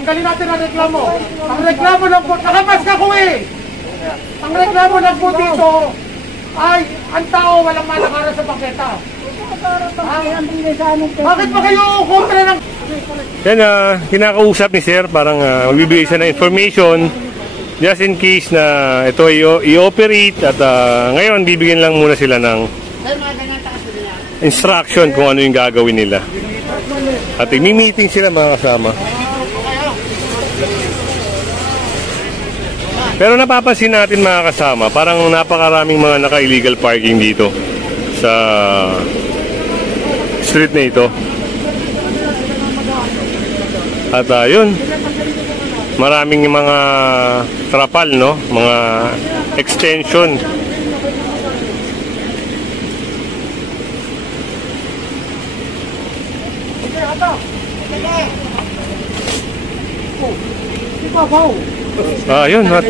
Tanggalin natin ang reklamo. Ang reklamo lang po, nakamas ka ko eh. Ang reklamo lang po dito ay ang tao walang malakaran sa bangketa. Bakit ba kayo kontra ng... Yan, kinakausap ni sir, parang magbibigay siya ng information just in case na ito i-operate at ngayon bibigyan lang muna sila ng instruction kung ano yung gagawin nila. At i-meeting sila mga kasama. Pero napapansin natin mga kasama, parang napakaraming mga naka-illegal parking dito sa street na ito. At yun, maraming mga trapal, no? Mga extension. Yun, at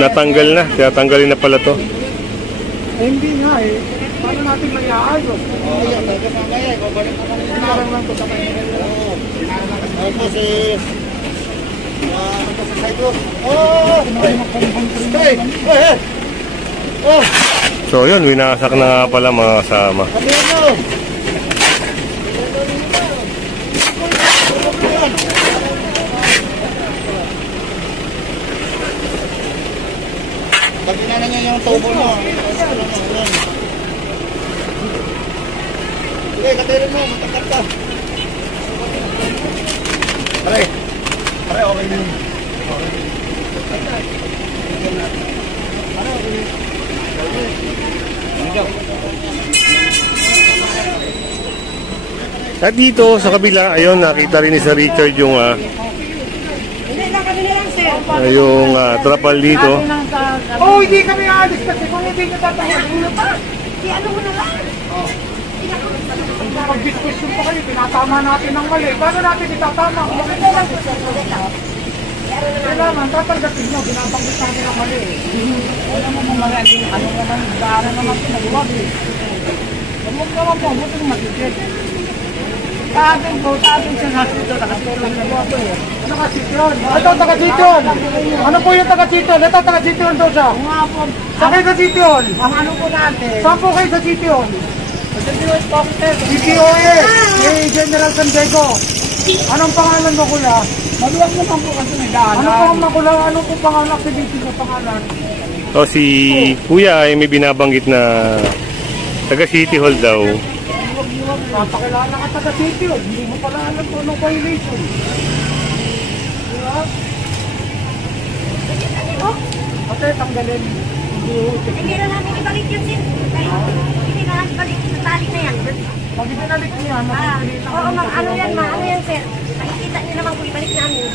natanggal na. Kaya tanggalin na pala to. Hindi nga eh. Paano natin maiaayos? Sinarang lang ko sa kanya. So yun, winasak na nga pala mga kasama. Pag ginana niya yung tubo mo, okay, katirin mo, matakat ka. Pare, okay din. At dito sa kabila, ayun, nakita rin ni Sir Richard yung trapal dito. Oh, hindi kami aalis kasi kung hindi nyo tatawag. Ano mo na lang? Mag-discussion pa kayo, tinatama natin ng mali. Paano natin itatama? Kailangan, tatanggapin nyo, binabanggit natin ng mali. Alam mo mga ano naman, daanan naman pinagawag eh. Huwag naman po, huwag naman magigit. Sa atin siya nakasito, nakatulong na po ako eh. Ano kasityon? Ito, taga-sityon! Ano po yung taga-sityon? Ito, taga-sityon daw siya. Saan kayo sa sityon? Ang ano po natin? Saan po kayo sa sityon? Sa CCOS! Kay General San Diego. Anong pangalan mo kuya? Maluwag naman po kasi nag-aanan. Ano pong makulang? Ano pong pangalan? Activity mo pangalan? So si kuya ay may binabanggit na taga-City Hall daw. Napakilala ka taga-City Hall. Hindi mo pala alam kung anong violation. Diba? Okay, tanggalin. Hindi na namin ibalik yun sin. Hindi na namin ibalik yung tali na yan. Pag ibinalik niyo yan, oo ma'am, ano yan sir? Nakikita niyo naman kung ibalik namin.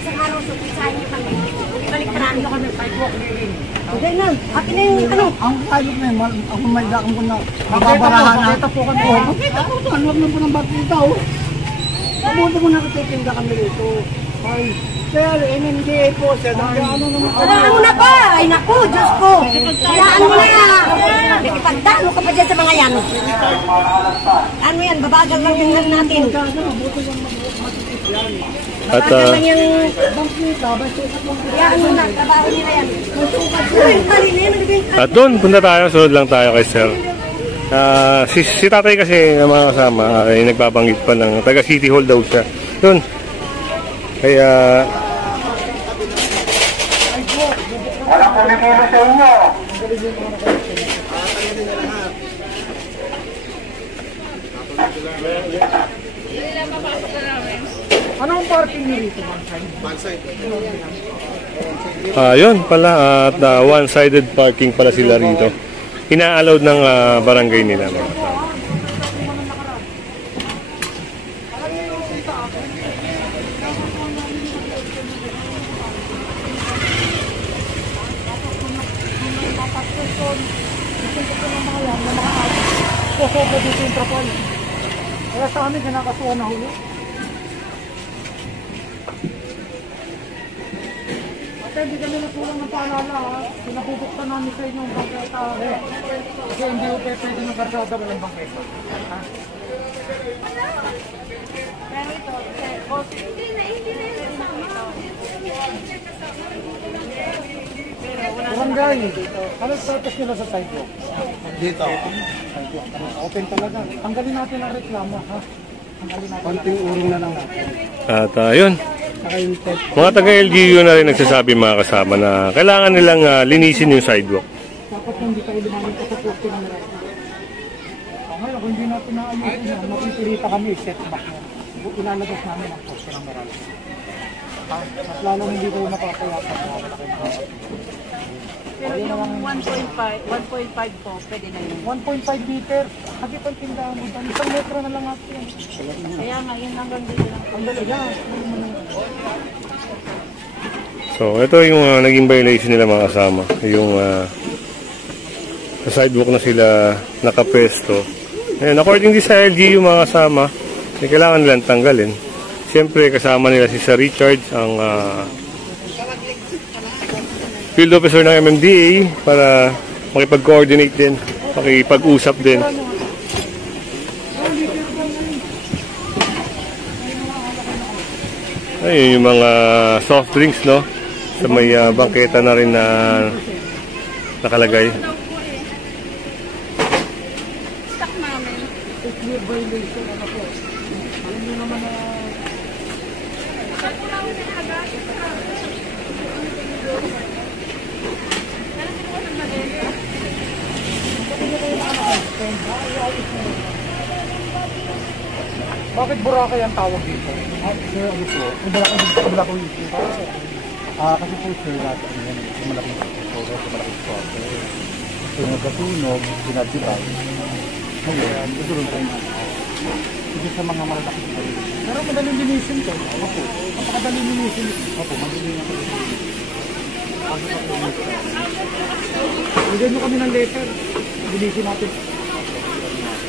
Isang araw, supisahin niyo kami. Ibalik na namin. kami sidewalk hearing. Hindi na, akin na yung ano. Ang sidewalk na yun, ako may dakang ko na Makita po kami. Makita po ito, anuwag na po ng batita oh. Mabuti mo nakatitinda kami rito. Ay, sir, NMDA po, sir. Ano na pa? Ay naku, Diyos ko. Hayaan mo na yan. Ipagdano ka pa dyan sa mga yan. Ano yan, babagal lang yung yan natin. At Babagal lang yung... Hayaan mo na, trabaho nila yan. at doon, punta tayo. Sunod lang tayo kay sir. Si tatay kasi na mga kasama ay nagbabanggit pa ng taga City Hall daw siya. Doon. Kaya Walang kumikilo sa inyo. Anong parking nyo rito? yun pala at one-sided parking pala sila rito. Ina-allowed ng barangay nila. Sosobra dito yung trapal. Kaya sa amin, kinakasuhan na huli. At hindi kami natulang ng paalala ha. Pinabubuktan namin sa inyo ang bangketa. Kasi hindi ko pwede ng karsada walang bangketa. Pero ito, hindi Carl, ano status nila sa sidewalk? Dito. Sidewalk. Open talaga. Tanggalin natin ang reklamo, ha? Tanggalin natin. Konting urong na lang natin. At yun, Saka yung tip. mga taga-LGU na rin nagsasabi mga kasama na kailangan nilang linisin yung sidewalk. Dapat hindi tayo lumalim sa poste ng Meralco. Ngayon, kung hindi natin naayusin yan, mapipilita kami, setback yan. Ilalabas namin ang poste ng Meralco. Mas lalo hindi tayo napapayapan na wala kayo. Pero yung 1.5 po, pwede na yun. 1.5 meter, hagip ang tindahan mo dyan. 1 metro na lang natin yan. Kaya nga, yun hanggang dito lang. Ang dali yan. So, ito yung naging violation nila mga kasama. Yung sa sidewalk na sila nakapesto. Ayan, according din sa LGU mga kasama, kailangan nilang tanggalin. Siyempre, kasama nila si Sir Richard, ang field officer ng MMDA, para makipag-coordinate din, makipag-usap din. Ayun yung mga soft drinks, no? Sa may bangketa na rin na nakalagay. Stock namin. Clear violation, ano po. Alam nyo naman na... Bakit Boracay ang tawag dito? Sir, ano po? Malaki yung issue. Kasi po sir, lahat ano yan, malaking photo, malaking photo. So, nagkasunog, sinadibay. Ngayon, ituloy tayo na. Ito sa mga malaki sa balik. Pero madaling linisin to. Opo. Napakadaling linisin ito. Opo, magaling ako dito. Bigyan nyo kami ng letter. Linisin natin.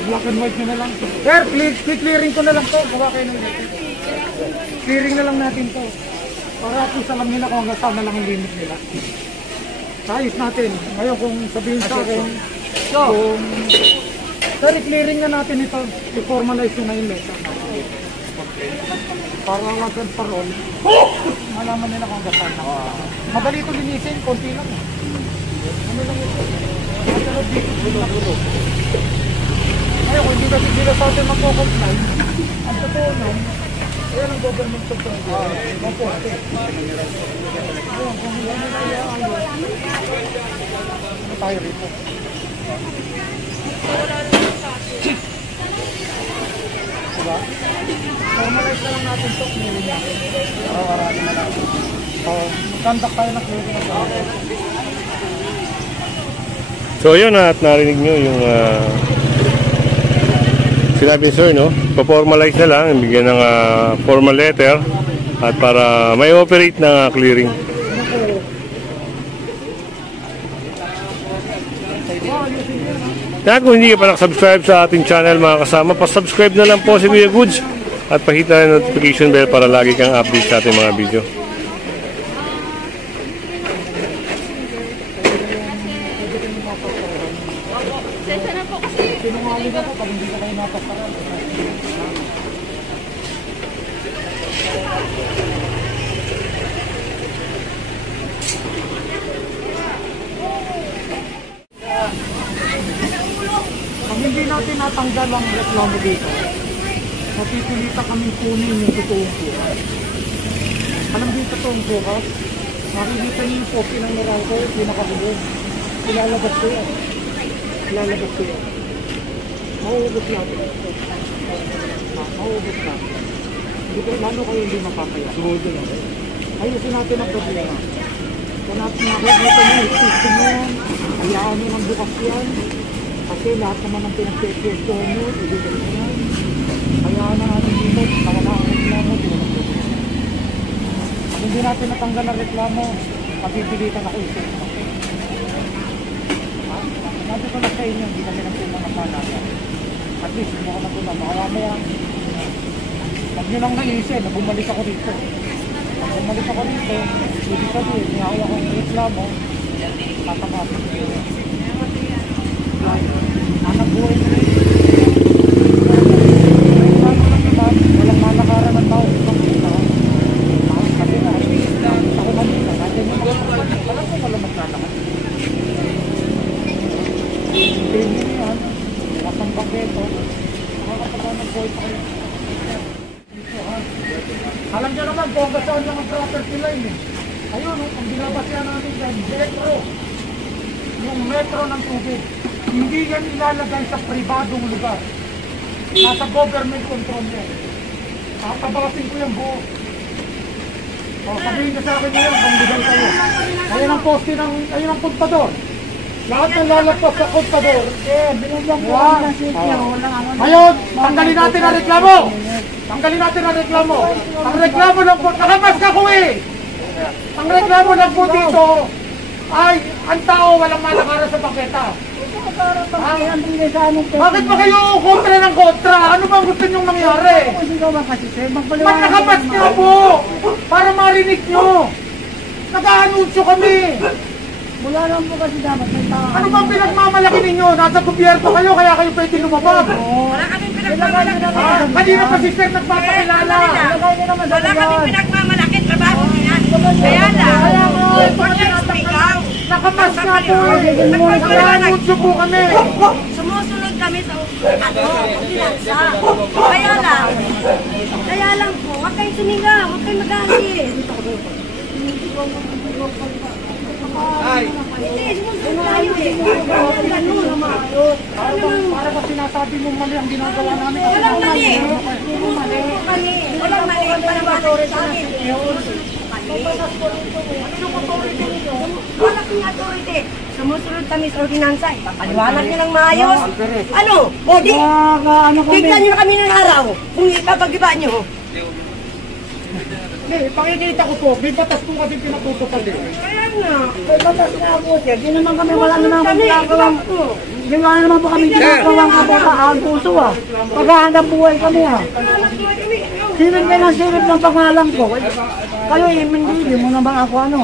Black and white nyo na lang. Sir, clearing ko na lang to. Gawa kayo ng letter. Clearing na lang natin to. Para at least alam nila kung hanggang saan na lang ang limit nila. Ayos natin. Ngayon kung sabihin sa akin, kung sir, clearing na natin ito. I-formalize nyo na yung letter. Para once and for all, malaman nila kung hanggang saan na. Madali ito linisin, konti lang. Ano lang ito? Ano dito? Ngayon, kung hindi na sa atin magpo-comply, ang totoo nun, ayan ang government control. Maposte. Ayan, kung hindi na ayaw, ano tayo rito? Diba? Formalize na lang natin ito, clearing natin. Araw-araw na natin. So, conduct tayo ng clearing na tayo. So, yun at narinig nyo yung sinabi ni Sir, no? Pa-formalize na lang, bigyan ng formal letter at para may operate na clearing. Kaya kung hindi ka pa nakasubscribe sa ating channel mga kasama, pa-subscribe na lang po si Kuya Goods at pakita na notification bell para lagi kang update sa ating mga video. Sinungaling ako pag hindi ka kayo napasaran. Pag hindi natin natanggal ang reklamo dito, mapipilitan kaming kunin yung totoong bukas. Alam din yung totoong bukas? Makikita niyo yung copy ng Meralco, pinakahulog. Ilalabas ko yan. Ilalabas ko yan. Mauubos natin. Mauubos natin. Hindi ko, lalo kayo hindi mapapaya. Sumunod lang. Ayusin natin ang problema. Kung natin nakikita nyo, system mo yan, hayaan nyo ng bukas yan. Kasi lahat naman ng pinag-question nyo, ibigay nyo yan. Hayaan na natin dito, nakalaang reklamo, di naman problema. Pag hindi natin natanggal ang reklamo, mapipilitan ako isip. Sabi ko na sa inyo, hindi kami ng tulong ng panaga. At least, hindi ako natulong. Makarami yan. Pag nyo lang naisip, na bumalik ako dito. Pag bumalik ako dito, ibig sabihin, niyawa ko yung reklamo, tatapasin ko yun. Anak buhay na rin. Reklamo lang naman, walang malakaran ng tao. Kasi na, ako manila, natin yung mga alam ko walang maglalakad. Alam nyo naman kung hanggang saan lang ang property line eh. Ayun, ang binabasya namin dyan, metro. Yung metro ng tubig. Hindi yan ilalagay sa pribadong lugar. Nasa government control yan. Kakabasin ko yung buo. O, sabihin ka sa akin ngayon, kung legal kayo. Ayun ang poste ng, ayun ang kontador. Lahat ng lalagpas sa kontador. Binigyan ko lang ng sityo. Walang ano. Ngayon, tanggalin natin ang reklamo. Tanggalin natin ang reklamo. Ang reklamo lang po, nakamas ka ko eh. Ang reklamo lang po dito ay ang tao walang malakaran sa bangketa. Bakit ba kayo kontra ng kontra? Ano bang gusto nyong mangyari? Ba't nakamas nga po? Para marinig nyo. Nag-aanunsyo kami. Wala lang po kasi dapat may tao. Ano bang pinagmamalaki ninyo? Nasa gobyerno kayo kaya kayo pwede lumabag. Wala kaming pinagmamalaki. Kanina pa si Sir nagpapakilala. Wala kaming pinagmamalaki. Trabaho niya. Kaya lang. Ikaw. Nakamas nga po eh. Nag-aanunsyo po kami. Sumusunod kami sa ordinansa. Kaya lang po, huwag kayong sumigaw, huwag kayong magalit. Hindi, sumunod tayo eh. Para ba sinasabi mo mali ang ginagawa namin? Walang mali. Walang mali. Para ba sa akin? Wala kong authority. Sumusunod kami sa ordinansa. Ipapaliwanag niyo ng maayos. Ano? O di, bigyan niyo na kami ng araw. Kung ipapag-iba niyo. Hindi, pakikita ko po. May batas po kasi pinatutupad eh. Kaya nga. May batas nga po siya. Di naman kami wala naman kami ginagawang Di wala naman po kami ginagawang kabataan puso ah. Paghahanap buhay kami ah. Silip kayo ng silip ng pangalan ko. Kayo hindi mo naman ako ano.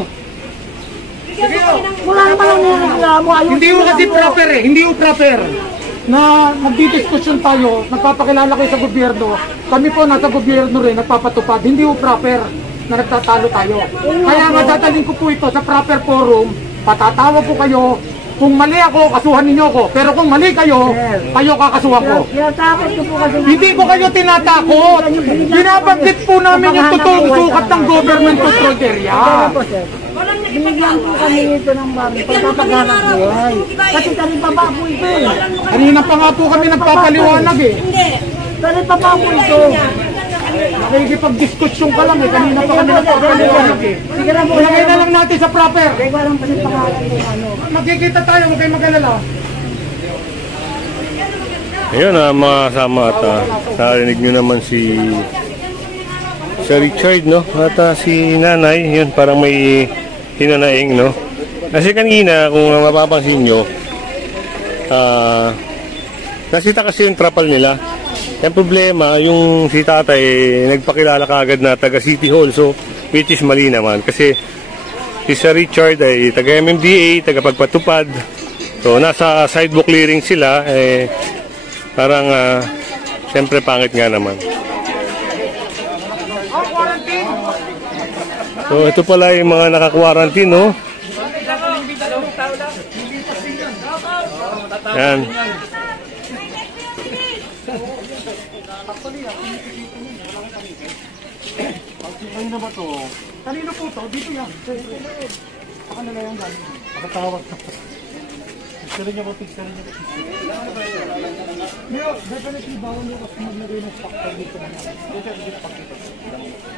Wala naman ang nireklamo. Hindi ko kasi proper eh. Hindi ko proper. Na nagdidiskusyon tayo, nagpapakilala kayo sa gobyerno. Kami po nasa gobyerno rin, nagpapatupad. Hindi ko proper na nagtatalo tayo. Kaya nga dadalhin ko po ito sa proper forum. Patatawag ko kayo. Kung mali ako, kasuhan ninyo ako. Pero kung mali kayo, kayo kakasuhan ko. Tinatakot ko po kasi. Hindi ko kayo tinatakot. Binabanggit po namin yung totoong sukat ng government control area. Binigyan po kami ito ng pagpapaghanap buhay. Kasi kami pa po ito eh. Kanina pa nga po kami nagpapaliwanag eh. Hindi. Kami pa po ito. Nakikipag-diskusyon ka lang eh. Kanina pa kami nagpapaliwanag eh. Sige na po. Ilagay na lang natin sa proper. Hindi ko alam kasi pangalan ko ano. Magkikita tayo, huwag kayong mag-alala. Ayun mga kasama at narinig nyo naman si Richard, no? At si nanay, yun parang may hinanaing, no? Kasi kanina, kung mapapansin nyo, nasita kasi yung trapal nila. Yung problema, yung si tatay nagpakilala kaagad na taga City Hall, so which is mali naman. Kasi si Sir Richard ay taga MMDA, taga pagpatupad. So nasa sidewalk clearing sila, parang siyempre pangit nga naman. So ito pala yung mga naka-quarantine, no? Yan. Kanino ba to? Kanino po to? Dito yan. Saka nila yung galing. Nakatawag na. Picture niyo po, picture niyo po. Pero, definitely bawal nyo kasi maglagay ng factor dito na namin.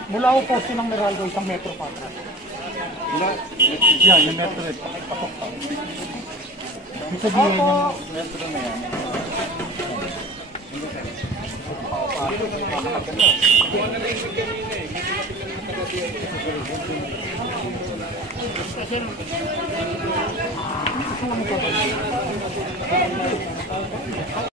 Mula ko po silang Meralco, isang metro pa. Mula? Yan, yung metro red. Patok pa. Ibig sabihin yung metro na yan.